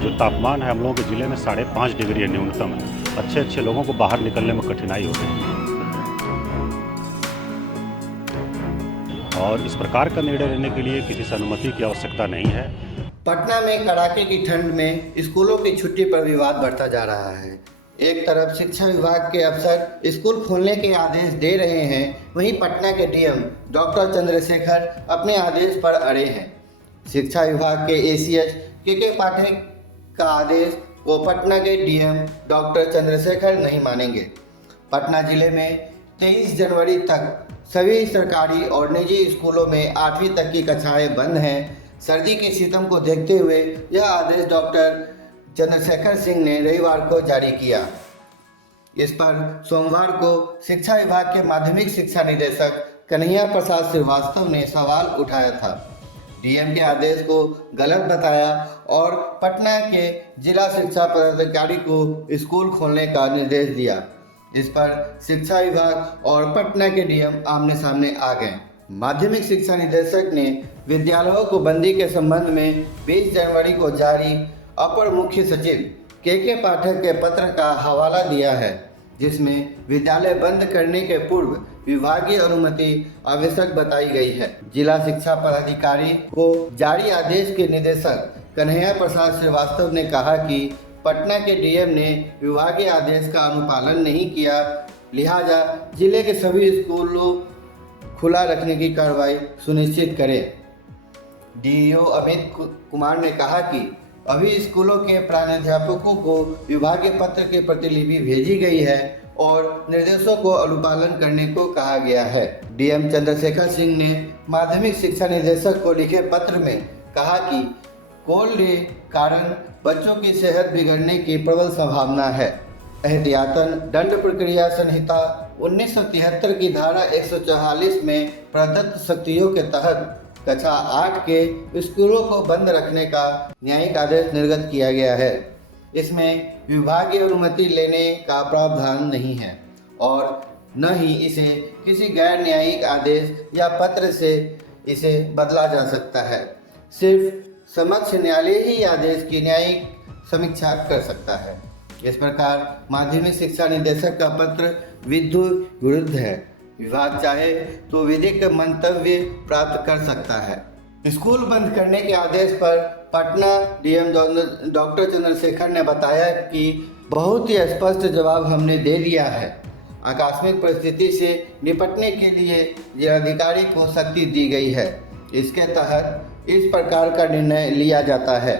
जो तापमान है हम लोगों के ज़िले में 5.5 डिग्री है न्यूनतम है। अच्छे अच्छे लोगों को बाहर निकलने में कठिनाई हो रही है और इस प्रकार का निर्णय लेने के लिए किसी से अनुमति की आवश्यकता नहीं है। पटना में कड़ाके की ठंड में स्कूलों की छुट्टी पर विवाद बढ़ता जा रहा है। एक तरफ शिक्षा विभाग के अफसर स्कूल खोलने के आदेश दे रहे हैं, वहीं पटना के डीएम डॉक्टर चंद्रशेखर अपने आदेश पर अड़े हैं। शिक्षा विभाग के एसीएच के पाठक का आदेश को पटना के डीएम डॉक्टर चंद्रशेखर नहीं मानेंगे। पटना जिले में 23 जनवरी तक सभी सरकारी और निजी स्कूलों में 8वीं तक की कक्षाएं बंद हैं। सर्दी के सितम को देखते हुए यह आदेश डॉक्टर चंद्रशेखर सिंह ने रविवार को जारी किया। इस पर सोमवार को शिक्षा विभाग के माध्यमिक शिक्षा निदेशक कन्हैया प्रसाद श्रीवास्तव ने सवाल उठाया था। डीएम के आदेश को गलत बताया और पटना के जिला शिक्षा पदाधिकारी को स्कूल खोलने का निर्देश दिया। इस पर शिक्षा विभाग और पटना के डीएम आमने सामने आ गए। माध्यमिक शिक्षा निदेशक ने विद्यालयों को बंदी के संबंध में 20 जनवरी को जारी अपर मुख्य सचिव के पाठक के पत्र का हवाला दिया है, जिसमें विद्यालय बंद करने के पूर्व विभागीय अनुमति आवश्यक बताई गई है। जिला शिक्षा पदाधिकारी को जारी आदेश के निदेशक कन्हैया प्रसाद श्रीवास्तव ने कहा कि पटना के डीएम ने विभागीय आदेश का अनुपालन नहीं किया, लिहाजा जिले के सभी स्कूलों खुला रखने की कार्रवाई सुनिश्चित करें। डीईओ अमित कुमार ने कहा कि अभी स्कूलों के प्राध्यापकों को विभागीय पत्र की प्रतिलिपि भेजी गई है और निर्देशों को अनुपालन करने को कहा गया है। डीएम चंद्रशेखर सिंह ने माध्यमिक शिक्षा निदेशक को लिखे पत्र में कहा कि कोल्ड के कारण बच्चों की सेहत बिगड़ने की प्रबल संभावना है। एहतियातन दंड प्रक्रिया संहिता 1973 की धारा 144 में प्रदत्त शक्तियों के तहत कक्षा 8 के स्कूलों को बंद रखने का न्यायिक आदेश निर्गत किया गया है। इसमें विभागीय अनुमति लेने का प्रावधान नहीं है और न ही इसे किसी गैर न्यायिक आदेश या पत्र से इसे बदला जा सकता है। सिर्फ समक्ष न्यायालय ही आदेश की न्यायिक समीक्षा कर सकता है। इस प्रकार माध्यमिक शिक्षा निदेशक का पत्र विरुद्ध है। विभाग चाहे तो विधिक मंतव्य प्राप्त कर सकता है। स्कूल बंद करने के आदेश पर पटना डीएम डॉक्टर चंद्रशेखर ने बताया कि बहुत ही स्पष्ट जवाब हमने दे दिया है। आकस्मिक परिस्थिति से निपटने के लिए जिलाधिकारी को शक्ति दी गई है। इसके तहत इस प्रकार का निर्णय लिया जाता है।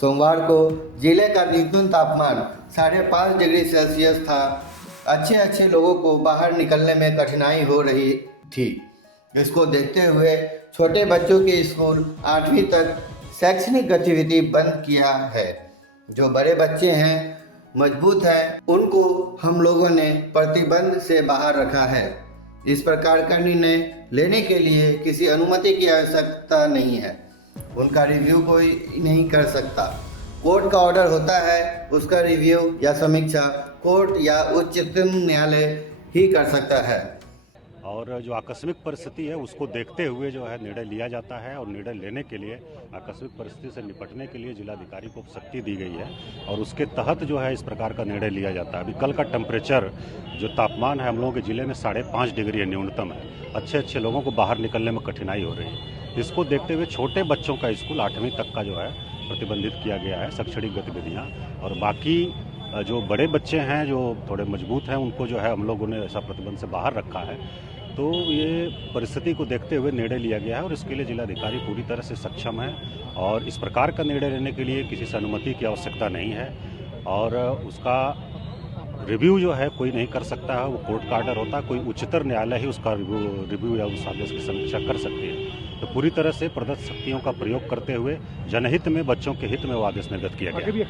सोमवार को जिले का न्यूनतम तापमान 5.5 डिग्री सेल्सियस था। अच्छे लोगों को बाहर निकलने में कठिनाई हो रही थी। इसको देखते हुए छोटे बच्चों के स्कूल 8वीं तक शैक्षणिक गतिविधि बंद किया है। जो बड़े बच्चे हैं, मजबूत हैं, उनको हम लोगों ने प्रतिबंध से बाहर रखा है। इस प्रकार का निर्णय लेने के लिए किसी अनुमति की आवश्यकता नहीं है। उनका रिव्यू कोई नहीं कर सकता। कोर्ट का ऑर्डर होता है, उसका रिव्यू या समीक्षा कोर्ट या उच्चतम न्यायालय ही कर सकता है। और जो आकस्मिक परिस्थिति है उसको देखते हुए जो है निर्णय लिया जाता है और निर्णय लेने के लिए आकस्मिक परिस्थिति से निपटने के लिए जिलाधिकारी को शक्ति दी गई है और उसके तहत जो है इस प्रकार का निर्णय लिया जाता है। अभी कल का टेम्परेचर जो तापमान है हम लोगों के ज़िले में 5.5 डिग्री है न्यूनतम है। अच्छे लोगों को बाहर निकलने में कठिनाई हो रही है। इसको देखते हुए छोटे बच्चों का स्कूल 8वीं तक का जो है प्रतिबंधित किया गया है, शैक्षणिक गतिविधियाँ। और बाकी जो बड़े बच्चे हैं जो थोड़े मजबूत हैं उनको जो है हम लोगों ने ऐसा प्रतिबंध से बाहर रखा है। तो ये परिस्थिति को देखते हुए निर्णय लिया गया है और इसके लिए जिलाधिकारी पूरी तरह से सक्षम है और इस प्रकार का निर्णय लेने के लिए किसी से अनुमति की आवश्यकता नहीं है और उसका रिव्यू जो है कोई नहीं कर सकता है। वो कोर्ट का ऑर्डर होता है, कोई उच्चतर न्यायालय ही उसका रिव्यू या उस आदेश की समीक्षा कर सकती है। तो पूरी तरह से प्रदत्त शक्तियों का प्रयोग करते हुए जनहित में, बच्चों के हित में वो आदेश निर्गत किया गया।